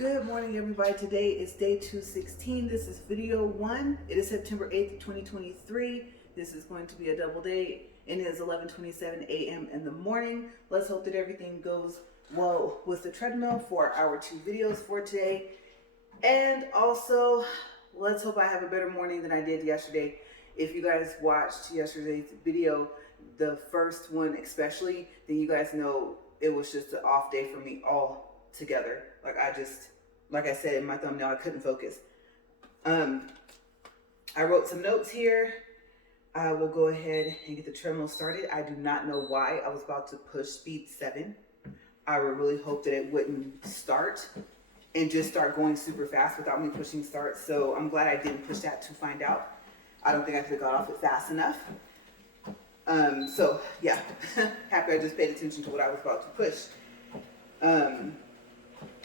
Good morning, everybody. Today is day 216. This is video 1. It is September 8th, 2023. This is going to be a double day, and it is 11:27 a.m. in the morning. Let's hope that everything goes well with the treadmill for our 2 videos for today. And also, let's hope I have a better morning than I did yesterday. If you guys watched yesterday's video, the first one especially, then you guys know it was just an off day for me all together. Like I said in my thumbnail, I couldn't focus. I wrote some notes here. I will go ahead and get the treadmill started. I do not know why I was about to push speed 7. I would really hope that it wouldn't start and just start going super fast without me pushing start. So I'm glad I didn't push that to find out. I don't think I could have got off it fast enough. So yeah, happy I just paid attention to what I was about to push.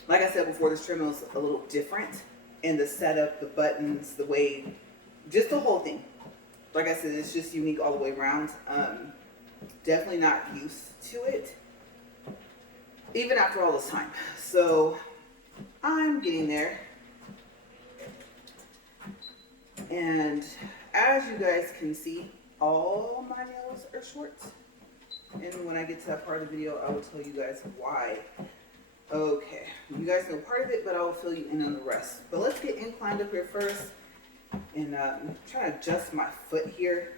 Like I said before, this treadmill is a little different in the setup, the buttons, the way, just the whole thing. Like I said, it's just unique all the way around. Definitely not used to it, even after all this time. So I'm getting there. And as you guys can see, all my nails are short. And when I get to that part of the video, I will tell you guys why. Okay, you guys know part of it, but I will fill you in on the rest. But let's get inclined up here first. And I'm trying to adjust my foot here.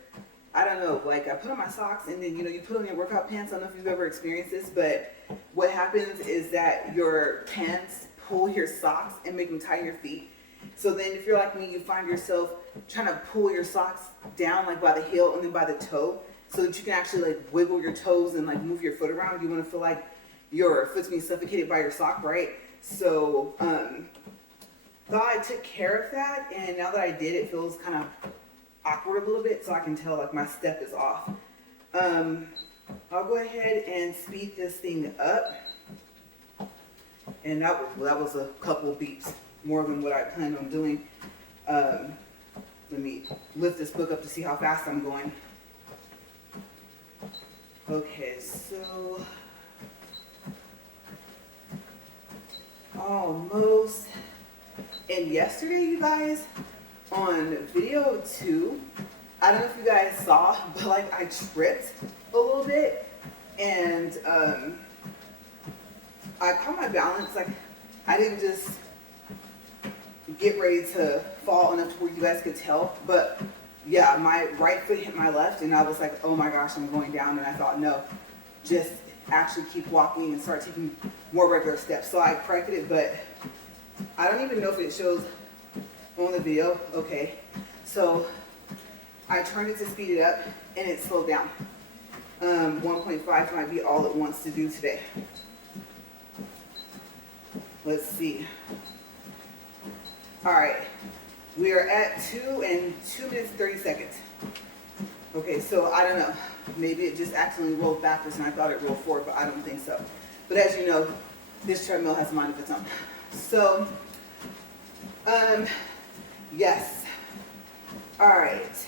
I don't know, like I put on my socks and then, you put on your workout pants. I don't know if you've ever experienced this, but what happens is that your pants pull your socks and make them tie your feet. So then if you're like me, you find yourself trying to pull your socks down like by the heel and then by the toe so that you can actually like wiggle your toes and like move your foot around. You want to feel like your foot's being suffocated by your sock, right? So thought I took care of that, and now that I did, it feels kind of awkward a little bit, so I can tell like my step is off. I'll go ahead and speed this thing up, and that was a couple of beats more than what I planned on doing. Let me lift this book up to see how fast I'm going. Okay, so almost. And yesterday, you guys, on video 2, I don't know if you guys saw, but like I tripped a little bit, and I caught my balance. Like I didn't just get ready to fall enough to where you guys could tell, but yeah, my right foot hit my left, and I was like, oh my gosh, I'm going down. And I thought, no, just actually keep walking and start taking more regular steps. So I corrected it, but I don't even know if it shows on the video. Okay, so I turned it to speed it up and it slowed down. 1.5 might be all it wants to do today. Let's see. All right, we are at 2 and 2 minutes 30 seconds. Okay, so I don't know. Maybe it just accidentally rolled backwards and I thought it rolled forward, but I don't think so. But as you know, this treadmill has a mind of its own. So, yes. All right.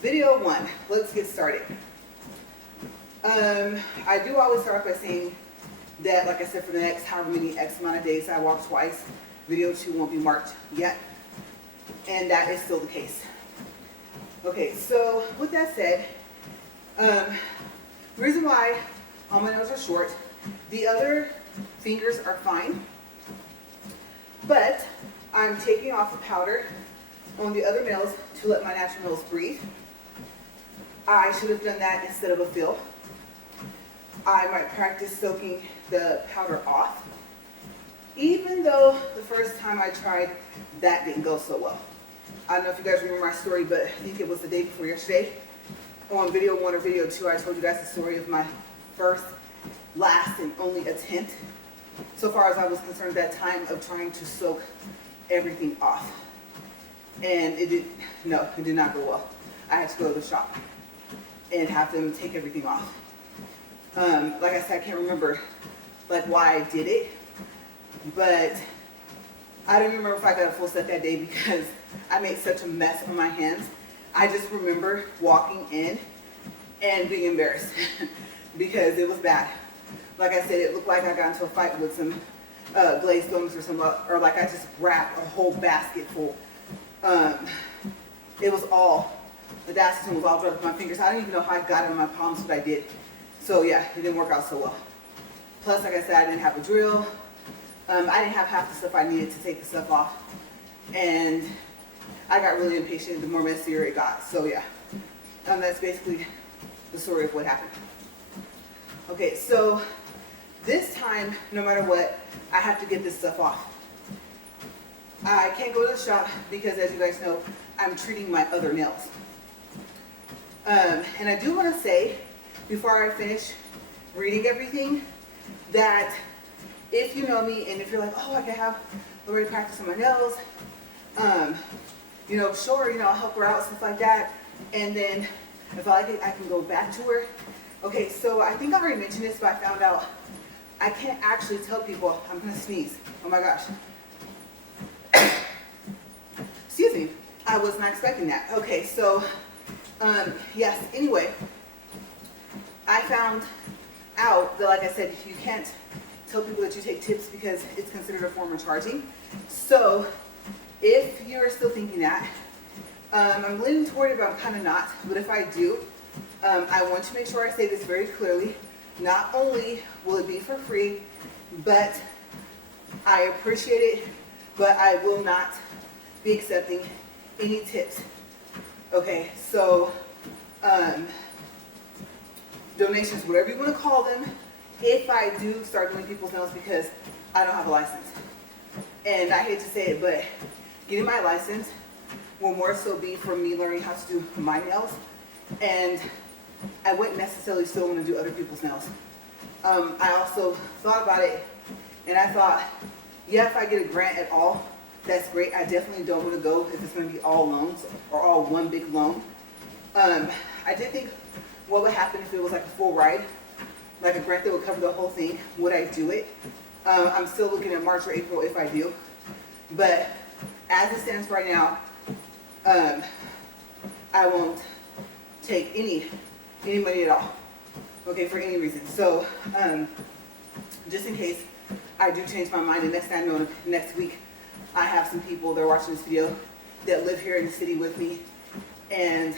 Video 1. Let's get started. I do always start off by saying that, like I said, for the next however many X amount of days I walk twice, video 2 won't be marked yet. And that is still the case. Okay, so with that said, the reason why all my nails are short, the other fingers are fine, but I'm taking off the powder on the other nails to let my natural nails breathe. I should have done that instead of a fill. I might practice soaking the powder off, even though the first time I tried, that didn't go so well. I don't know if you guys remember my story, but I think it was the day before yesterday. On video 1 or video 2, I told you guys the story of my first, last, and only attempt, so far as I was concerned at that time, of trying to soak everything off. And it did not go well. I had to go to the shop and have them take everything off. Like I said, I can't remember like why I did it, but I don't remember if I got a full set that day because I made such a mess on my hands. I just remember walking in and being embarrassed because it was bad. Like I said, it looked like I got into a fight with some glazed donuts or something, or like I just wrapped a whole basket full. It was all, the acetone was all rubbed up my fingers. I don't even know how I got it in my palms, but I did. So yeah, it didn't work out so well. Plus, like I said, I didn't have a drill. I didn't have half the stuff I needed to take the stuff off. And I got really impatient the more messier it got. So yeah, that's basically the story of what happened. Okay, so this time, no matter what, I have to get this stuff off. I can't go to the shop because, as you guys know, I'm treating my other nails. And I do want to say, before I finish reading everything, that if you know me and if you're like, oh, I can have LaRae practice on my nails, you know, sure, you know, I'll help her out, stuff like that. And then if I like it, I can go back to her. Okay, so I think I already mentioned this, but I found out I can't actually tell people. I'm gonna sneeze. Oh my gosh. Excuse me. I was not expecting that. Okay, so yes, anyway, I found out that, like I said, you can't tell people that you take tips because it's considered a form of charging. So if you're still thinking that, I'm leaning toward it, but I'm kind of not. But if I do, I want to make sure I say this very clearly. Not only will it be for free, but I appreciate it, but I will not be accepting any tips. Okay, so donations, whatever you want to call them, if I do start doing people's nails, because I don't have a license. And I hate to say it, but getting my license will more so be for me learning how to do my nails. And I wouldn't necessarily still want to do other people's nails. I also thought about it, and I thought, yeah, if I get a grant at all, that's great. I definitely don't want to go if it's going to be all loans or all one big loan. I did think, what would happen if it was like a full ride, like a grant that would cover the whole thing? Would I do it? I'm still looking at March or April if I do. But as it stands right now, I won't take any money at all, okay, for any reason. So just in case I do change my mind, and next time I know, next week, I have some people that are watching this video that live here in the city with me, and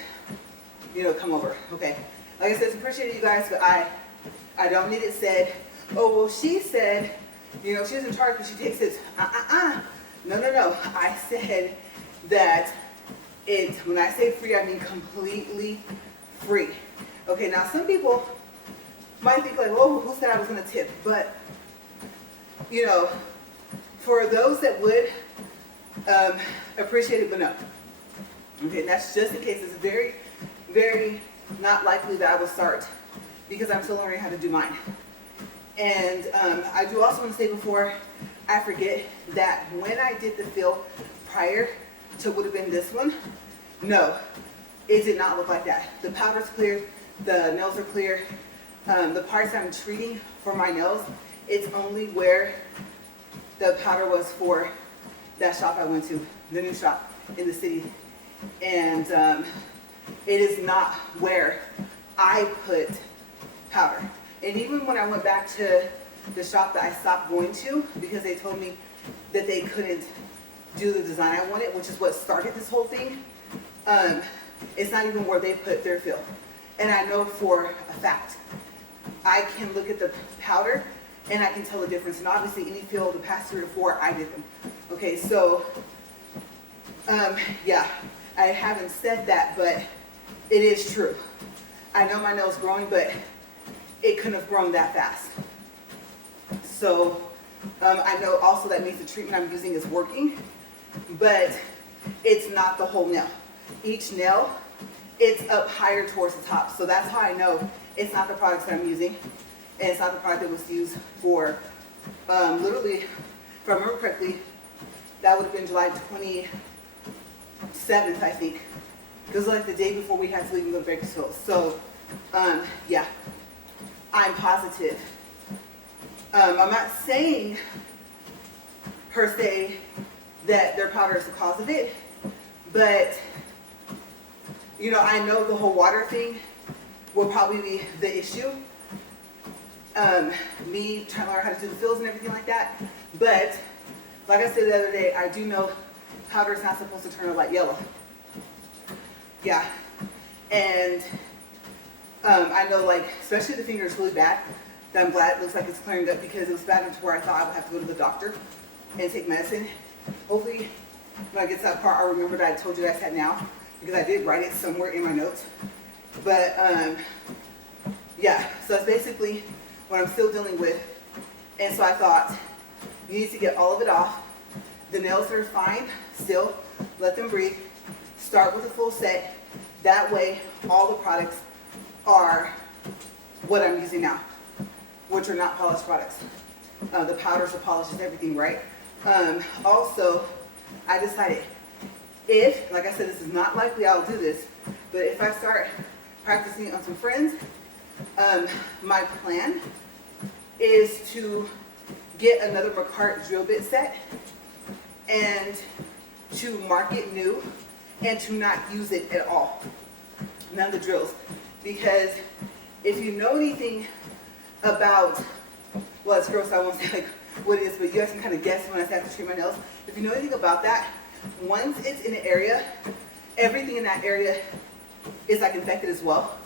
you know, come over. Okay, like I said, appreciate you guys, but I don't need it said, oh well, she said, you know, she doesn't charge because she takes it. No. I said that when I say free, I mean completely free. Okay, now some people might think like, oh, who said I was going to tip? But, you know, for those that would appreciate it, but no. Okay, and that's just in case. It's very, very not likely that I will start because I'm still learning how to do mine. And I do also want to say before I forget that when I did the fill prior to would have been this one, no, it did not look like that. The powder's clear, the nails are clear. The parts I'm treating for my nails, it's only where the powder was for that shop I went to, the new shop in the city. And it is not where I put powder. And even when I went back to the shop that I stopped going to because they told me that they couldn't do the design I wanted, which is what started this whole thing, it's not even where they put their fill. And I know for a fact, I can look at the powder and I can tell the difference. And obviously any fill the past 3 or 4, I did them. Okay, so yeah, I haven't said that, but it is true. I know my nail's growing, but it couldn't have grown that fast. So I know also that means the treatment I'm using is working, but it's not the whole nail. Each nail, it's up higher towards the top. So that's how I know it's not the products that I'm using, and it's not the product that was used for, literally, if I remember correctly, that would have been July 27th, I think. It was like the day before we had to leave and go to Bakersfield. So, yeah, I'm positive. I'm not saying, per se, that their powder is the cause of it, but, you know, I know the whole water thing will probably be the issue. Me trying to learn how to do the fills and everything like that. But like I said the other day, I do know powder is not supposed to turn a light yellow. Yeah. And I know, like, especially the finger is really bad. That I'm glad it looks like it's clearing up, because it was bad enough to where I thought I would have to go to the doctor and take medicine. Hopefully, when I get to that part, I'll remember that I told you guys that now, because I did write it somewhere in my notes. But yeah, so that's basically what I'm still dealing with. And so I thought, you need to get all of it off. The nails are fine still. Let them breathe. Start with a full set. That way, all the products are what I'm using now, which are not polished products. The powders, the polishes, everything, right? Also, I decided, if, like I said, this is not likely I'll do this, but if I start practicing on some friends, my plan is to get another McCart drill bit set and to mark it new and to not use it at all. None of the drills. Because if you know anything about, well, it's gross, I won't say like what it is, but you guys can kind of guess when I say I have to treat my nails. If you know anything about that, once it's in an area, everything in that area is like infected as well.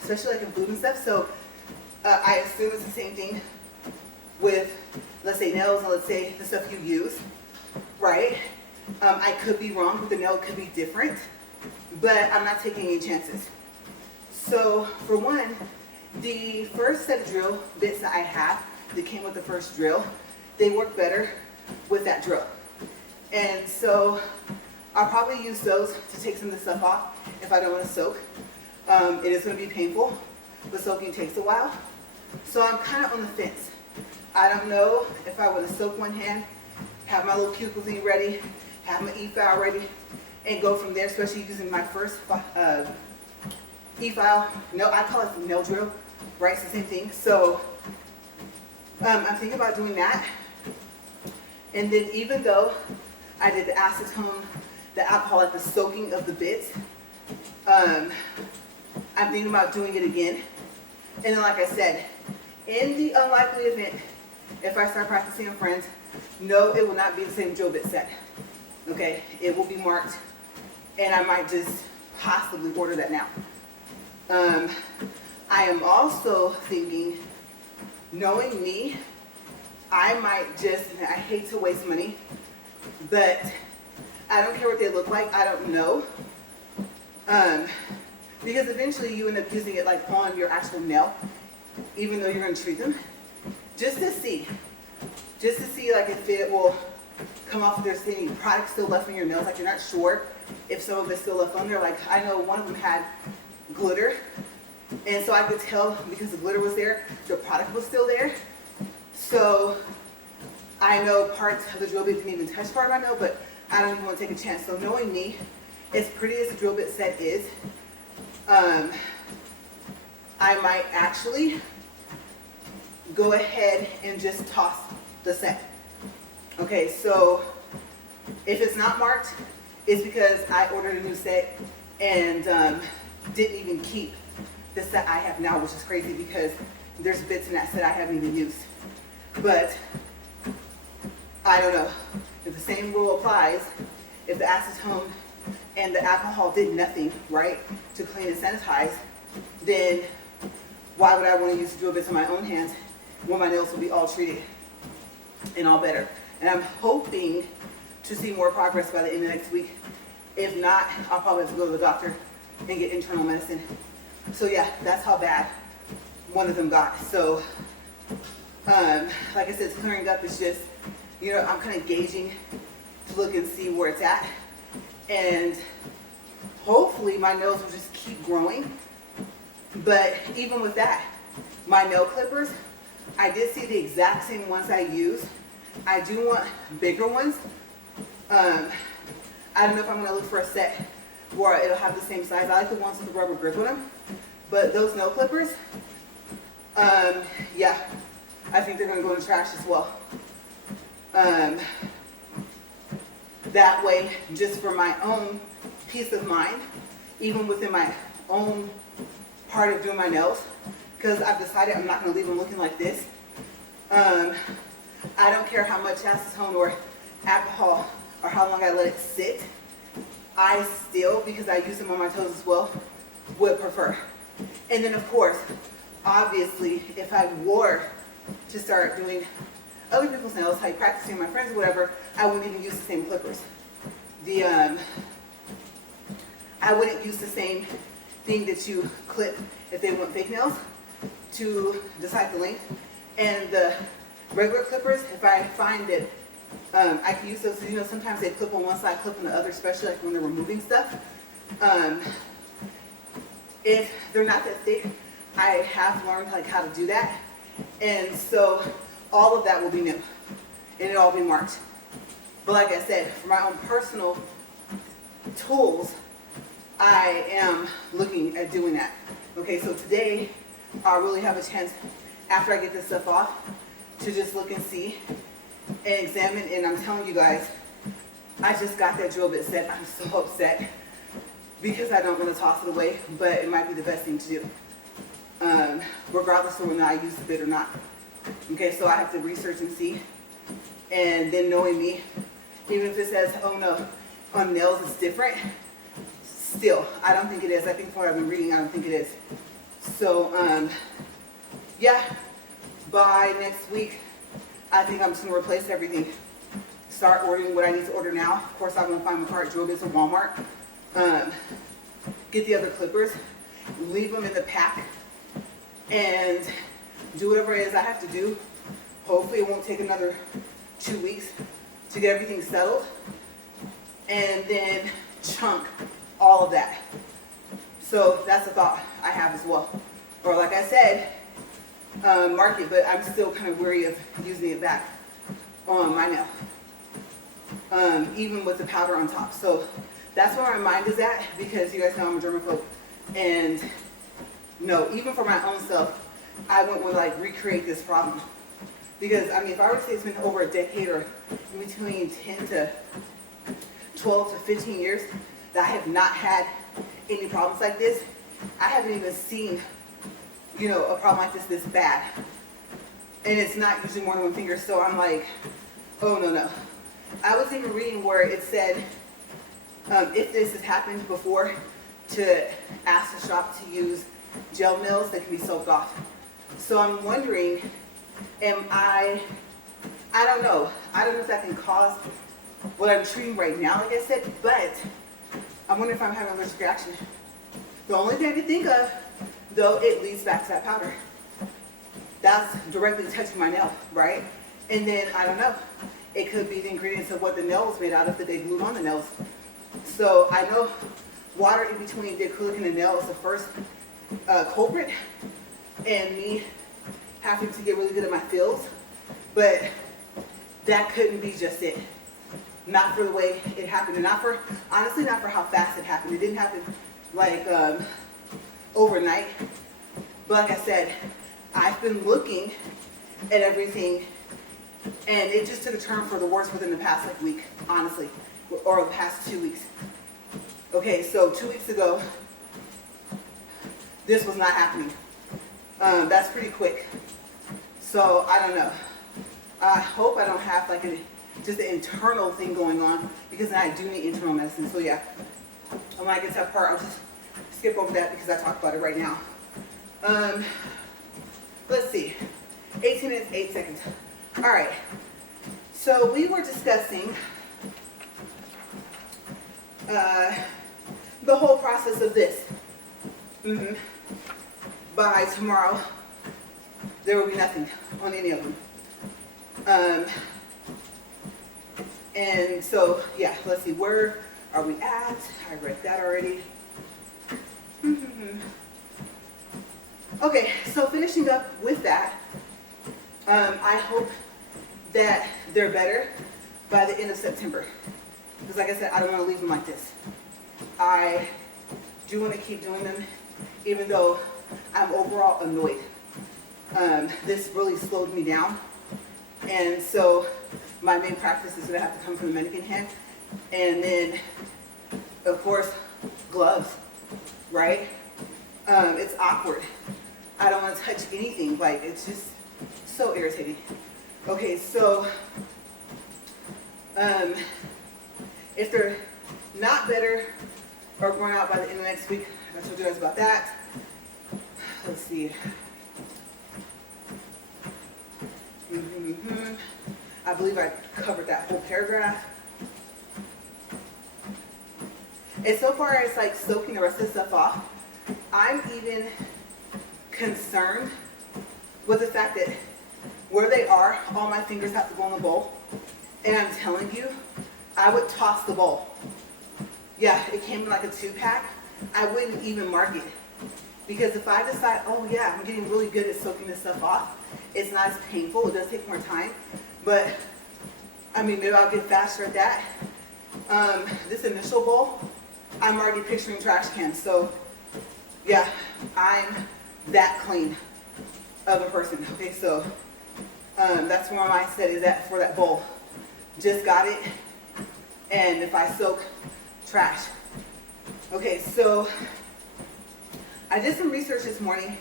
Especially like in food and stuff. So I assume it's the same thing with, let's say, nails, and let's say the stuff you use, right? I could be wrong, but the nail could be different, but I'm not taking any chances. So for one, the first set of drill bits that I have that came with the first drill, they work better with that drill. And so I'll probably use those to take some of the stuff off if I don't want to soak. It is going to be painful, but soaking takes a while. So I'm kind of on the fence. I don't know if I want to soak one hand, have my little cuticle thing ready, have my e-file ready, and go from there, especially using my first e-file. No, I call it the nail drill, right? It's the same thing. So I'm thinking about doing that. And then even though I did the acetone, the alcohol, like the soaking of the bits, I'm thinking about doing it again. And then, like I said, in the unlikely event, if I start practicing on friends, no, it will not be the same drill bit set. Okay, it will be marked, and I might just possibly order that now. I am also thinking, knowing me, I might just, I hate to waste money, but I don't care what they look like, I don't know. Because eventually you end up using it like on your actual nail, even though you're going to treat them, just to see like if it will come off if there's any product still left on your nails, like you're not sure if some of it's still left on there. Like I know one of them had glitter, and so I could tell because the glitter was there, the product was still there. So I know parts of the drill bit didn't even touch part of my nail, but I don't even want to take a chance. So knowing me, as pretty as the drill bit set is, I might actually go ahead and just toss the set. Okay, so if it's not marked, it's because I ordered a new set and didn't even keep the set I have now, which is crazy because there's bits in that set I haven't even used. But I don't know. If the same rule applies, if the acetone and the alcohol did nothing, right, to clean and sanitize, then why would I want to use drill bits on my own hands when my nails will be all treated and all better? And I'm hoping to see more progress by the end of next week. If not, I'll probably have to go to the doctor and get internal medicine. So yeah, that's how bad one of them got. So, like I said, it's clearing up. It's just, you know, I'm kind of gauging to look and see where it's at. And hopefully my nails will just keep growing. But even with that, my nail clippers, I did see the exact same ones I use. I do want bigger ones. I don't know if I'm going to look for a set where it'll have the same size. I like the ones with the rubber grip on them. But those nail clippers, yeah, I think they're going to go in the trash as well. That way, just for my own peace of mind, even within my own part of doing my nails, because I've decided I'm not going to leave them looking like this. I don't care how much acetone or alcohol or how long I let it sit. I still, because I use them on my toes as well, would prefer. And then of course, obviously, if I were to start doing other people's nails, like practicing my friends or whatever, I wouldn't even use the same clippers. I wouldn't use the same thing that you clip if they want fake nails to decide the length. And the regular clippers, if I find that I can use those, you know, sometimes they clip on one side, clip on the other, especially like when they're removing stuff. If they're not that thick, I have learned like how to do that. And so all of that will be new and it'll all be marked. But like I said, for my own personal tools, I am looking at doing that. Okay, so today I'll really have a chance after I get this stuff off to just look and see and examine. And I'm telling you guys, I just got that drill bit set. I'm so upset because I don't want to toss it away, but it might be the best thing to do, regardless of whether I use the bit or not. Okay, so I have to research and see. And then knowing me, even if it says, oh no, on nails it's different, still, I don't think it is. I think from what I've been reading, I don't think it is. So, yeah, by next week, I think I'm just going to replace everything. Start ordering what I need to order now. Of course, I'm going to find my cart drill bits at Walmart. Get the other clippers, leave them in the pack, and do whatever it is I have to do. Hopefully it won't take another 2 weeks to get everything settled. And then chunk all of that. So that's a thought I have as well. Or like I said, mark it, but I'm still kind of wary of using it back on my nail. Even with the powder on top. So that's where my mind is at, because you guys know I'm a germaphobe. And no, even for my own self, I wouldn't want to like recreate this problem. Because I mean, if I were to say it's been over a decade or in between 10 to 12 to 15 years that I have not had any problems like this, I haven't even seen, you know, a problem like this bad. And it's not usually more than one finger, so I'm like, oh no, no. I was even reading where it said, if this has happened before, to ask the shop to use gel nails that can be soaked off. So I'm wondering, I don't know. I don't know if that can cause what I'm treating right now, like I said, but I'm wondering if I'm having an allergic reaction. The only thing I can think of, though, it leads back to that powder. That's directly touching my nail, right? And then, I don't know, it could be the ingredients of what the nail was made out of that they glued on the nails. So I know water in between the acrylic and the nail is the first culprit, and me having to get really good at my feels, but that couldn't be just it. Not for the way it happened, and not for, honestly, not for how fast it happened. It didn't happen like overnight. But like I said, I've been looking at everything, and it just took a turn for the worse within the past like week, honestly, or the past 2 weeks. Okay, so 2 weeks ago, this was not happening. That's pretty quick. So I don't know. I hope I don't have like just an internal thing going on, because then I do need internal medicine. So yeah, when I get to that part, I'll just skip over that because I talked about it right now. Let's see, 18 minutes, 8 seconds. All right, so we were discussing the whole process of this. By tomorrow, there will be nothing on any of them. And so, yeah, let's see, where are we at? I read that already. Okay, so finishing up with that, I hope that they're better by the end of September. Because like I said, I don't want to leave them like this. I do want to keep doing them, even though I'm overall annoyed. This really slowed me down. And so my main practice is going to have to come from the mannequin hand. And then, of course, gloves, right? It's awkward. I don't want to touch anything. Like, it's just so irritating. Okay, so if they're not better or grown out by the end of next week, I told you guys about that. Let's see. I believe I covered that whole paragraph. And so far as like soaking the rest of the stuff off, I'm even concerned with the fact that where they are, all my fingers have to go in the bowl. And I'm telling you, I would toss the bowl. Yeah, it came in like a 2-pack. I wouldn't even mark it. Because if I decide, oh yeah, I'm getting really good at soaking this stuff off, it's not as painful, it does take more time. But, I mean, maybe I'll get faster at that. This initial bowl, I'm already picturing trash cans. So, yeah, I'm that clean of a person. Okay, so that's where my mindset is at for that bowl. Just got it, and if I soak, trash. Okay, so I did some research this morning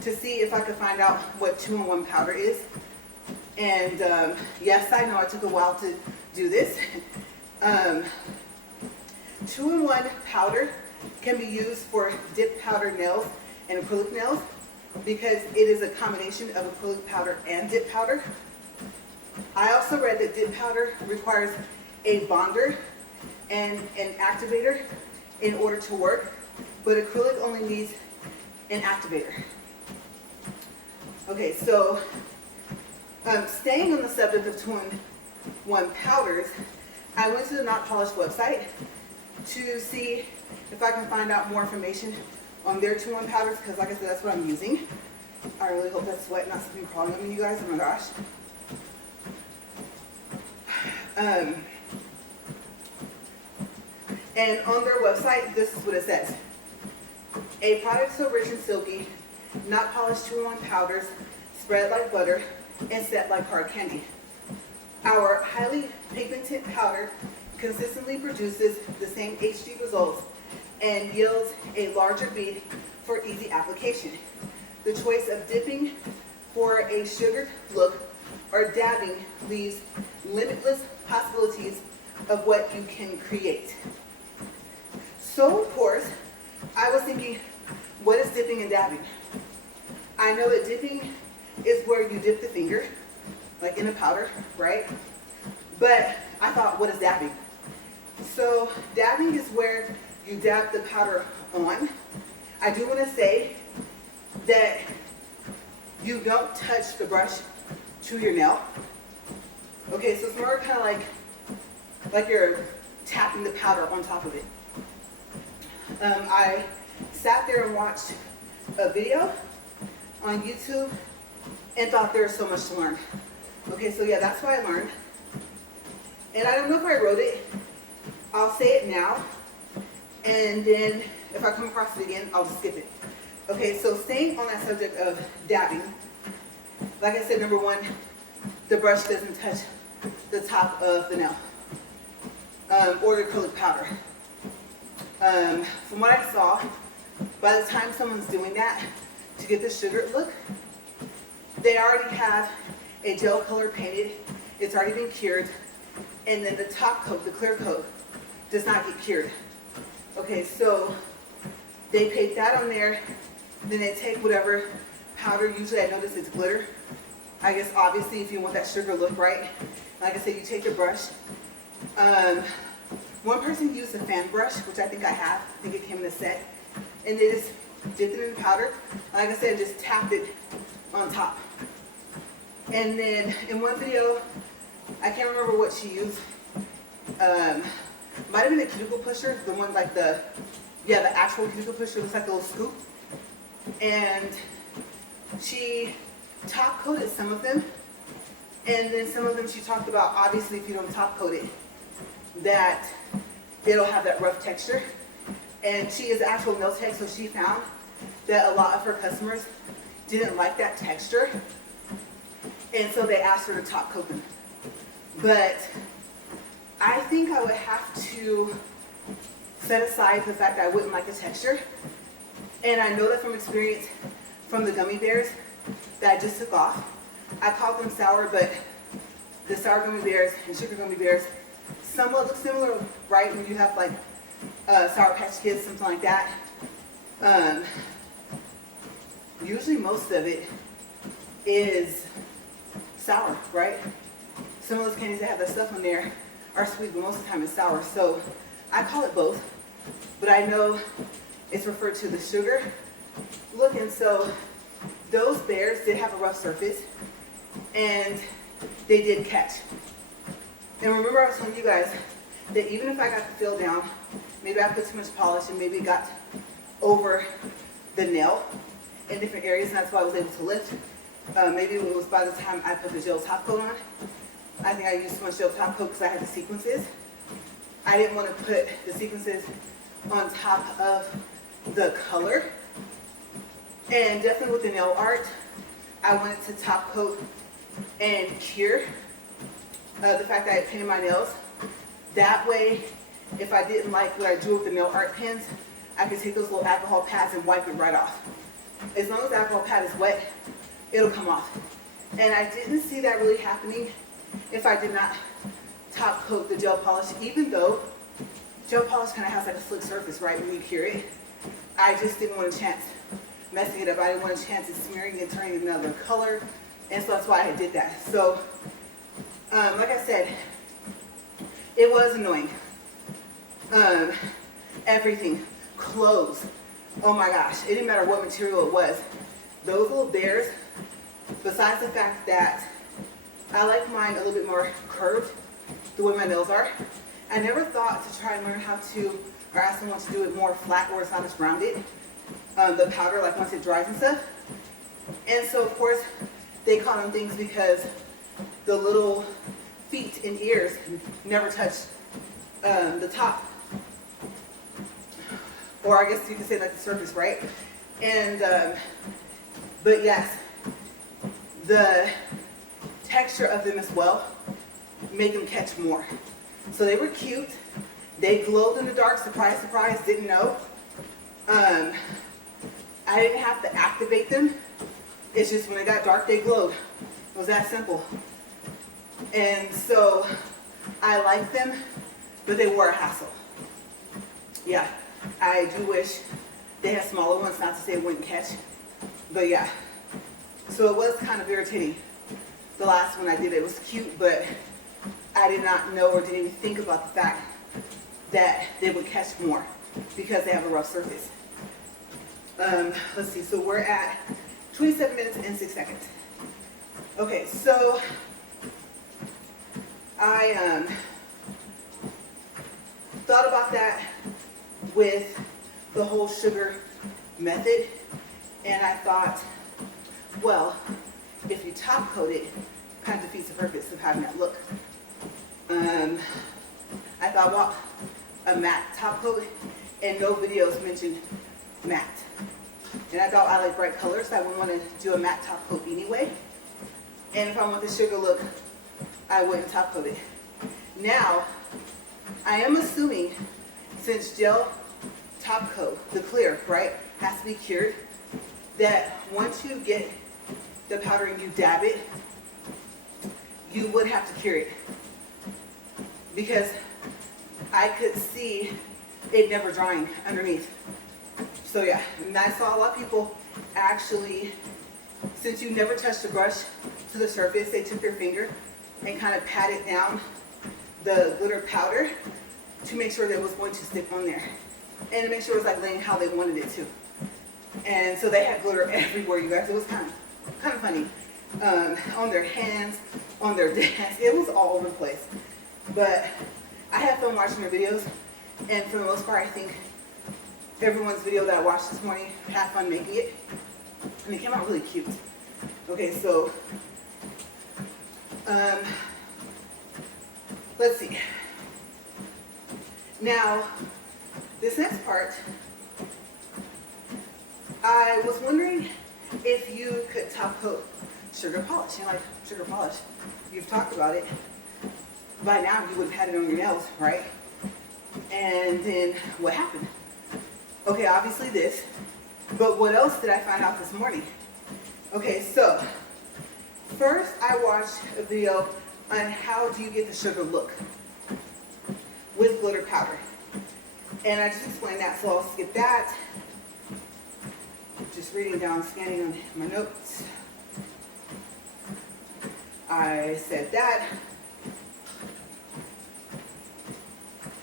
to see if I could find out what 2-in-1 powder is. And yes, I know it took a while to do this. 2-in-1 powder can be used for dip powder nails and acrylic nails because it is a combination of acrylic powder and dip powder. I also read that dip powder requires a bonder and an activator in order to work, but acrylic only needs an activator. Okay, so staying on the subject of 2-in-1 powders, I went to the Not Polished website to see if I can find out more information on their 2-in-1 powders, because like I said, that's what I'm using. I really hope that's sweat, not something crawling on me, you guys. Oh my gosh. And on their website, this is what it says. A product so rich and silky, not polished 2-in-1 powders, spread like butter, and set like hard candy. Our highly pigmented powder consistently produces the same HD results and yields a larger bead for easy application. The choice of dipping for a sugared look or dabbing leaves limitless possibilities of what you can create. So of course, I was thinking, what is dipping and dabbing? I know that dipping is where you dip the finger, like in a powder, right? But I thought, what is dabbing? So dabbing is where you dab the powder on. I do want to say that you don't touch the brush to your nail. Okay, so it's more kind of like you're tapping the powder on top of it. I sat there and watched a video on YouTube and thought there was so much to learn. Okay, so yeah, that's what I learned. And I don't know if I wrote it. I'll say it now. And then if I come across it again, I'll just skip it. Okay, so staying on that subject of dabbing, like I said, number one, the brush doesn't touch the top of the nail or the acrylic powder. From what I saw, by the time someone's doing that to get the sugared look, they already have a gel color painted, it's already been cured, and then the top coat, the clear coat, does not get cured. Okay, so they paint that on there, then they take whatever powder, usually I notice it's glitter. I guess obviously if you want that sugar look right, like I said, you take your brush. One person used a fan brush, which I think I have, I think it came in a set, and they just dipped it in powder. Like I said, just tapped it on top. And then in one video, I can't remember what she used. Might have been a cuticle pusher, the one like the actual cuticle pusher, looks like a little scoop. And she top coated some of them, and then some of them she talked about, obviously if you don't top coat it, that it'll have that rough texture. And she is an actual nail tech, so she found that a lot of her customers didn't like that texture, and so they asked her to top coat them. But I think I would have to set aside the fact that I wouldn't like the texture. And I know that from experience from the gummy bears that I just took off. I called them sour, but the sour gummy bears and sugar gummy bears somewhat look similar, right? When you have like Sour Patch Kids, something like that. Usually most of it is sour, right? Some of those candies that have that stuff on there are sweet, but most of the time it's sour. So I call it both, but I know it's referred to the sugar look. And so those bears did have a rough surface and they did catch. And remember I was telling you guys that even if I got the feel down, maybe I put too much polish and maybe it got over the nail in different areas, and that's why I was able to lift. Maybe it was by the time I put the gel top coat on. I think I used too much gel top coat because I had the sequences. I didn't want to put the sequences on top of the color. And definitely with the nail art, I wanted to top coat and cure the fact that I painted my nails. That way, if I didn't like what I drew with the nail art pens, I could take those little alcohol pads and wipe it right off. As long as the alcohol pad is wet, it'll come off. And I didn't see that really happening if I did not top coat the gel polish, even though gel polish kind of has like a slick surface, right, when you cure it. I just didn't want a chance messing it up. I didn't want a chance of smearing and turning another color, and so that's why I did that. So, like I said, it was annoying. Everything, clothes, oh my gosh, it didn't matter what material it was. Those little bears, besides the fact that I like mine a little bit more curved, the way my nails are, I never thought to try and learn how to, or ask someone to do it more flat where it's not as rounded, the powder, like once it dries and stuff. And so of course, they caught on things because the little feet and ears never touched the top. Or I guess you could say like the surface, right? And, but yes, the texture of them as well made them catch more. So they were cute. They glowed in the dark, surprise, surprise, didn't know. I didn't have to activate them. It's just when it got dark, they glowed. It was that simple. And so I liked them, but they were a hassle. Yeah, I do wish they had smaller ones, not to say it wouldn't catch, but yeah. So it was kind of irritating. The last one I did, it was cute, but I did not know or didn't even think about the fact that they would catch more because they have a rough surface. Let's see, so we're at 27 minutes and 6 seconds. Okay, so I thought about that with the whole sugar method, and I thought, well, if you top coat it, kind of defeats the purpose of having that look. I thought about a matte top coat, and no videos mentioned matte. And I thought I like bright colors, so I wouldn't want to do a matte top coat anyway. And if I want the sugar look, I wouldn't top coat it. Now, I am assuming since gel top coat, the clear, right, has to be cured, that once you get the powder and you dab it, you would have to cure it. Because I could see it never drying underneath. So yeah, and I saw a lot of people actually, since you never touched the brush to the surface, they took their finger and kind of patted down the glitter powder to make sure that it was going to stick on there. And to make sure it was like laying how they wanted it to. And so they had glitter everywhere, you guys. It was kind of funny. On their hands, on their desks, it was all over the place. But I had fun watching their videos, and for the most part, I think everyone's video that I watched this morning had fun making it, and it came out really cute. Okay, so let's see. Now, this next part, I was wondering if you could top coat sugar polish. You know, like sugar polish, you've talked about it. By now, you would have had it on your nails, right? And then what happened? Okay, obviously this, but what else did I find out this morning? Okay, so first I watched a video on how do you get the sugar look with glitter powder. And I just explained that, so I'll skip that. Just reading down, scanning on my notes. I said that.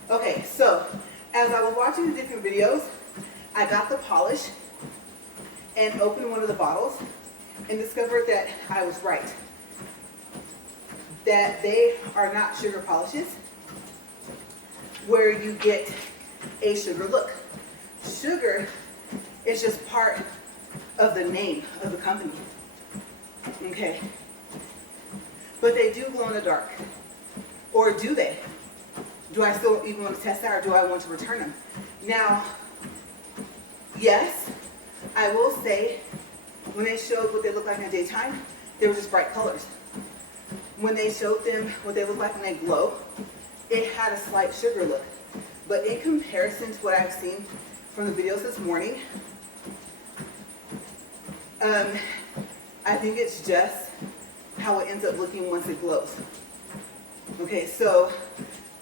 Okay, so as I was watching the different videos, I got the polish and opened one of the bottles and discovered that I was right. That they are not sugar polishes where you get a sugar look. Sugar is just part of the name of the company. Okay. But they do glow in the dark. Or do they? Do I still even want to test that, or do I want to return them? Now, yes, I will say, when they showed what they look like in the daytime, they were just bright colors. When they showed them what they look like when they glow, it had a slight sugar look. But in comparison to what I've seen from the videos this morning, I think it's just how it ends up looking once it glows. Okay, so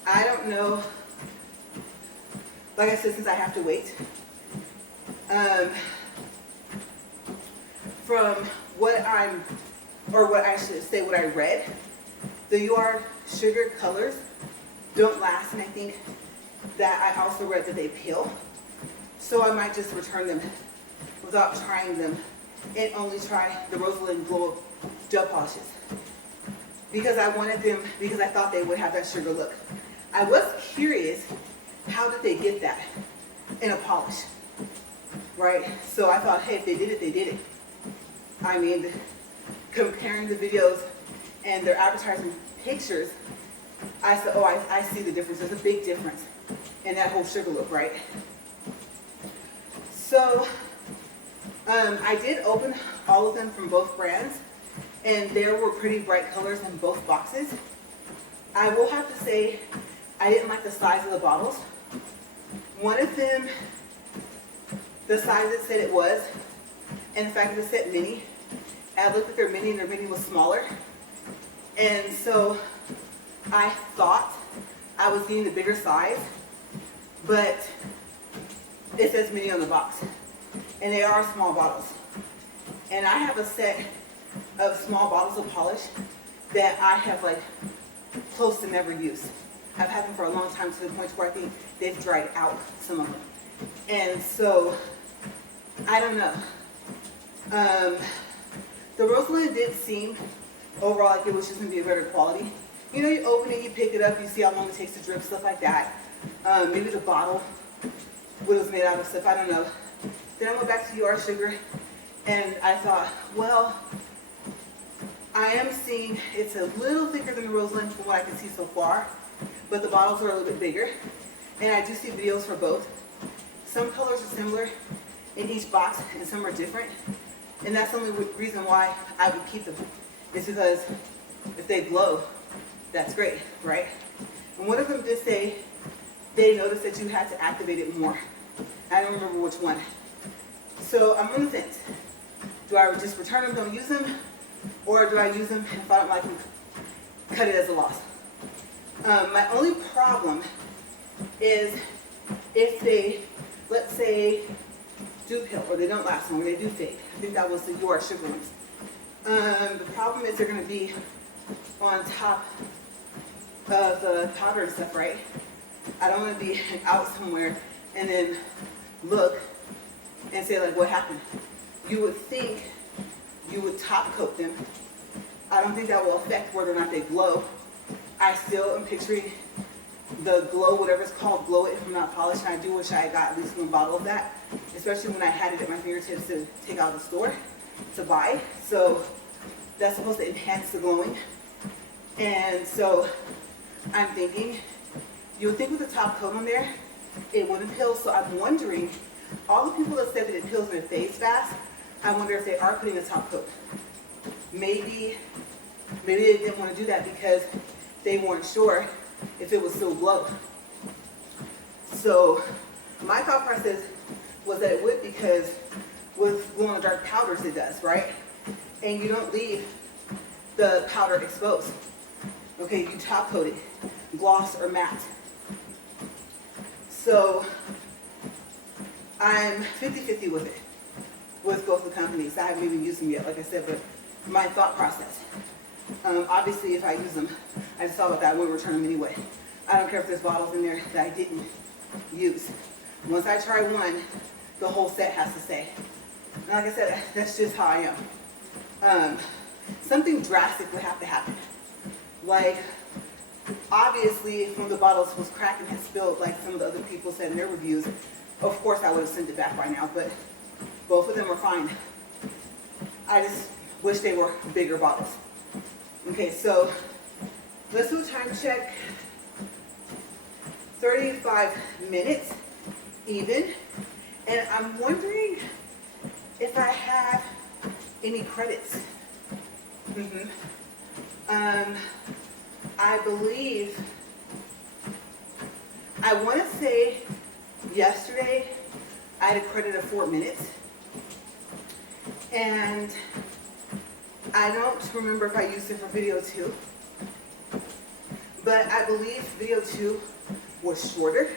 I don't know, like I said, since I have to wait, from what I should say, what I read, the UR sugar colors don't last, and I think that I also read that they peel. So I might just return them without trying them and only try the Rosalind Glow gel polishes. Because I wanted them, because I thought they would have that sugar look. I was curious, how did they get that in a polish, right? So I thought, hey, if they did it, they did it. I mean, comparing the videos and their advertising pictures, I said, oh, I see the difference. There's a big difference in that whole sugar look, right? So I did open all of them from both brands, and there were pretty bright colors in both boxes. I will have to say, I didn't like the size of the bottles. One of them, the size it said it was, and the fact that it said mini, I looked at their mini and their mini was smaller. And so I thought I was getting the bigger size, but it says mini on the box. And they are small bottles. And I have a set of small bottles of polish that I have like close to never used. I've had them for a long time, to the point where I think they've dried out, some of them. And so, I don't know. The Rosalind did seem overall like it was just going to be a better quality. You know, you open it, you pick it up, you see how long it takes to drip, stuff like that. Maybe the bottle, what it was made out of, stuff, I don't know. Then I went back to UR Sugar, and I thought, well, I am seeing it's a little thicker than the Rosalind from what I can see so far, but the bottles are a little bit bigger. And I do see videos for both. Some colors are similar in each box, and some are different. And that's the only reason why I would keep them. It's because if they glow, that's great, right? And one of them did say they noticed that you had to activate it more. I don't remember which one. So I'm on the fence. Do I just return them, don't use them? Or do I use them, and if I don't like them, cut it as a loss? My only problem is if they, let's say, do peel, or they don't last long, or they do fade. I think that was the UR Sugar ones. The problem is they're going to be on top of the powder and stuff, right? I don't want to be out somewhere and then look and say, like, what happened? You would think you would top coat them. I don't think that will affect whether or not they glow. I still am picturing the glow, whatever it's called, glow it from not polished, and I do wish I got at least one bottle of that, especially when I had it at my fingertips to take out of the store to buy. So that's supposed to enhance the glowing. And so I'm thinking, you would think with the top coat on there, it wouldn't peel. So I'm wondering, all the people that said that it peels and it fades fast, I wonder if they are putting a top coat. Maybe they didn't want to do that because they weren't sure if it would still glow. So my thought process was that it would, because with glow in the dark powders it does, right? And you don't leave the powder exposed. Okay, you top coat it, gloss or matte. So I'm 50-50 with it, with both the companies. I haven't even used them yet, like I said, but my thought process. Obviously, if I use them, I just thought that I wouldn't return them anyway. I don't care if there's bottles in there that I didn't use. Once I try one, the whole set has to stay. And like I said, that's just how I am. Something drastic would have to happen. Like, obviously, if one of the bottles was cracked and had spilled, like some of the other people said in their reviews, of course I would have sent it back by now, but both of them are fine. I just wish they were bigger bottles. Okay, so let's do a time check. 35 minutes even. And I'm wondering if I have any credits. I believe, I want to say yesterday I had a credit of 4 minutes. And I don't remember if I used it for video 2. But I believe video 2 was shorter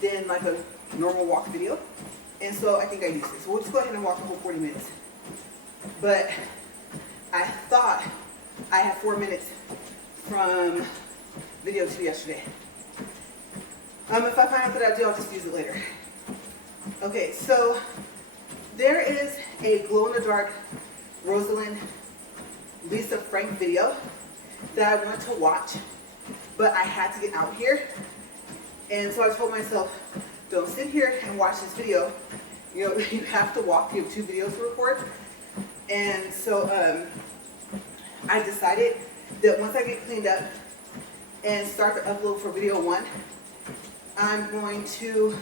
than like a normal walk video. And so I think I used it. So we'll just go ahead and walk the whole 40 minutes. But I thought I had 4 minutes from video 2 yesterday. If I find out that I do, I'll just use it later. Okay, so there is a glow-in-the-dark Rosalind Lisa Frank video that I wanted to watch, but I had to get out here. And so I told myself, don't sit here and watch this video. You know, you have to walk. You have 2 videos to record. And so I decided that once I get cleaned up and start to upload for video 1, I'm going to,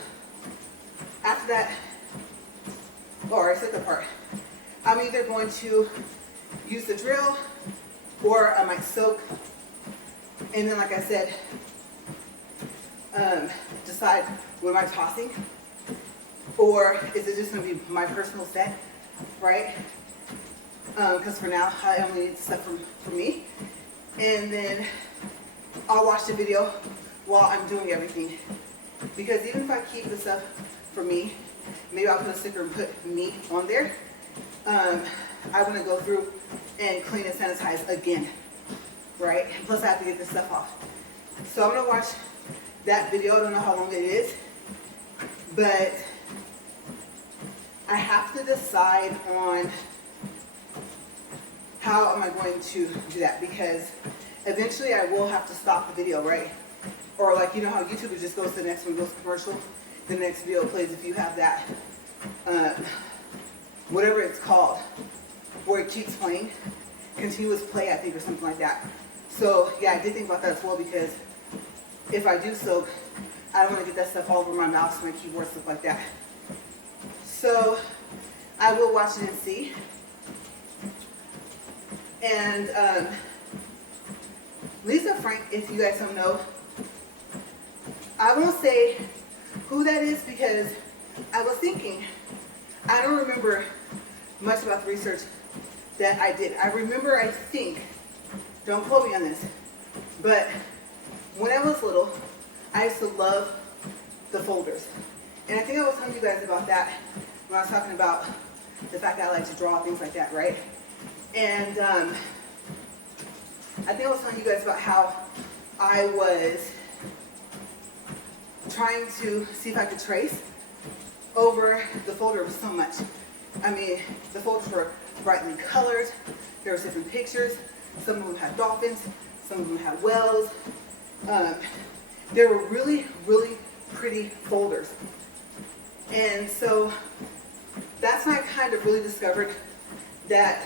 after that, or I said the part, I'm either going to use the drill or I might soak, and then like I said, decide what am I tossing, or is it just going to be my personal set, right? Because for now I only need stuff for me, and then I'll watch the video while I'm doing everything, because even if I keep the stuff for me, maybe I'll put a sticker and put me on there. I want to go through and clean and sanitize again, right? Plus I have to get this stuff off. So I'm going to watch that video. I don't know how long it is, but I have to decide on how am I going to do that, because eventually I will have to stop the video, right? Or like, you know how YouTube just goes to the next one, goes to commercial, the next video plays if you have that, whatever it's called, where it keeps playing, continuous play I think, or something like that. So yeah, I did think about that as well, because if I do soak, I don't want to get that stuff all over my mouse, my keyboard, stuff like that. So I will watch it and see. And Lisa Frank, if you guys don't know, I won't say who that is, because I was thinking, I don't remember much about the research that I did. I remember, I think, don't quote me on this, but when I was little, I used to love the folders. And I think I was telling you guys about that when I was talking about the fact that I like to draw, things like that, right? And I think I was telling you guys about how I was trying to see if I could trace over the folder so much. I mean, the folders were brightly colored. There was different pictures. Some of them had dolphins. Some of them had whales. They were really, really pretty folders. And so that's when I kind of really discovered that,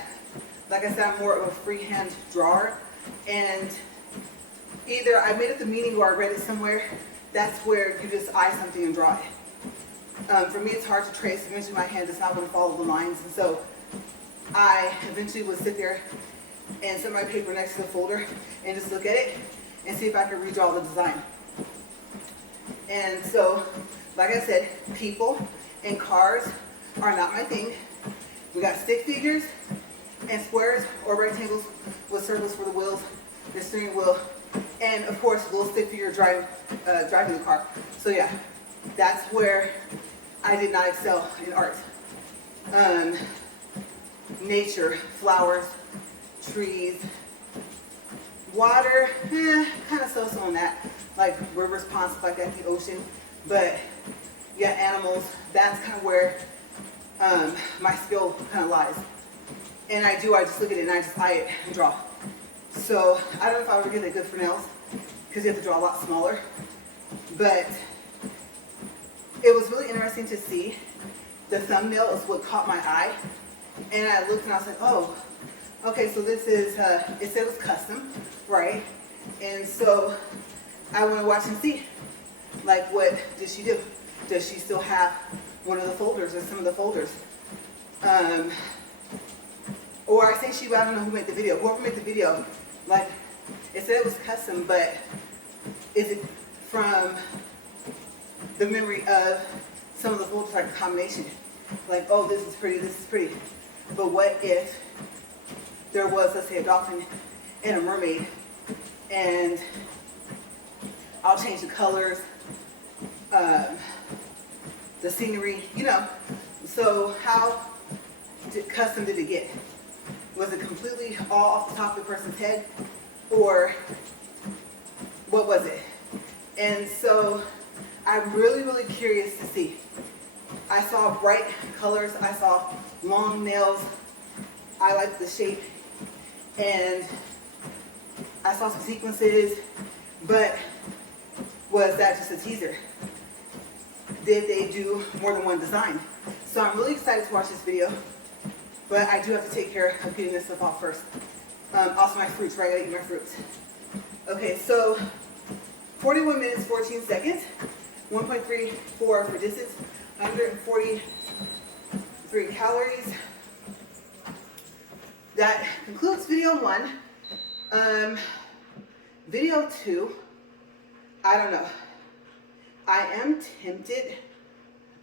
like I said, I'm more of a freehand drawer. And either I made it the meaning or I read it somewhere. That's where you just eye something and draw it. For me, it's hard to trace. Eventually, my hand does not want to follow the lines. And so I eventually would sit there and set my paper next to the folder and just look at it and see if I could redraw the design. And so, like I said, people and cars are not my thing. We got stick figures and squares or rectangles with circles for the wheels. the steering wheel, and of course a little stick for your driving the car. So yeah, that's where I did not excel in art. Nature, flowers, trees, water, kind of so on that, like rivers, ponds, stuff like that, the ocean. But yeah, animals, that's kind of where my skill kind of lies. And I just look at it and I just eye it and draw. So I don't know if I would get that good for nails because you have to draw a lot smaller. But it was really interesting to see. The thumbnail is what caught my eye. And I looked and I was like, oh, okay, so this is, it said it was custom, right? And so I want to watch and see, like, what did she do? Does she still have one of the folders or some of the folders? Or I say I don't know who made the video. Whoever made the video, like, it said it was custom, but is it from the memory of some of the folders, like a combination? Like, oh, this is pretty, this is pretty. But what if there was, let's say, a dolphin and a mermaid, and I'll change the colors, the scenery, you know. So how custom did it get? Was it completely all off the top of the person's head, or what was it? And so I'm really, really curious to see. I saw bright colors, I saw long nails, I liked the shape, and I saw some sequences, but was that just a teaser? Did they do more than one design? So I'm really excited to watch this video, but I do have to take care of getting this stuff off first. Also my fruits, right? I gotta eat my fruits. Okay, so 41 minutes, 14 seconds, 1.34 for distance, 143 calories. That concludes video 1. Video 2, I don't know. I am tempted.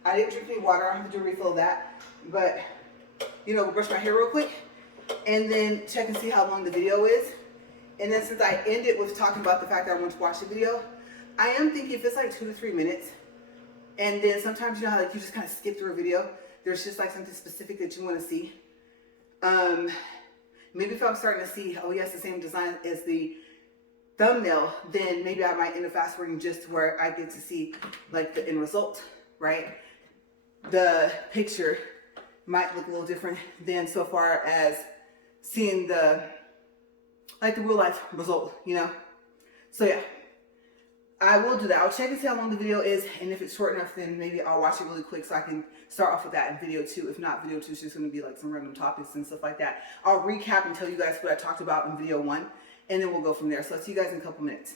I didn't drink any water. I have to do a refill of that. But, you know, brush my hair real quick and then check and see how long the video is. And then since I ended with talking about the fact that I want to watch the video, I am thinking if it's like 2 to 3 minutes, and then sometimes you know how like you just kind of skip through a video, there's just like something specific that you want to see. Maybe if I'm starting to see, oh yes, the same design as the thumbnail, then maybe I might end up fast forwarding just to where I get to see like the end result, right? The picture might look a little different than so far as seeing the real life result, you know? So yeah, I will do that. I'll check and see how long the video is, and if it's short enough, then maybe I'll watch it really quick so I can start off with that in video 2. If not, video 2 is just going to be like some random topics and stuff like that. I'll recap and tell you guys what I talked about in video 1, and then we'll go from there. So I'll see you guys in a couple minutes.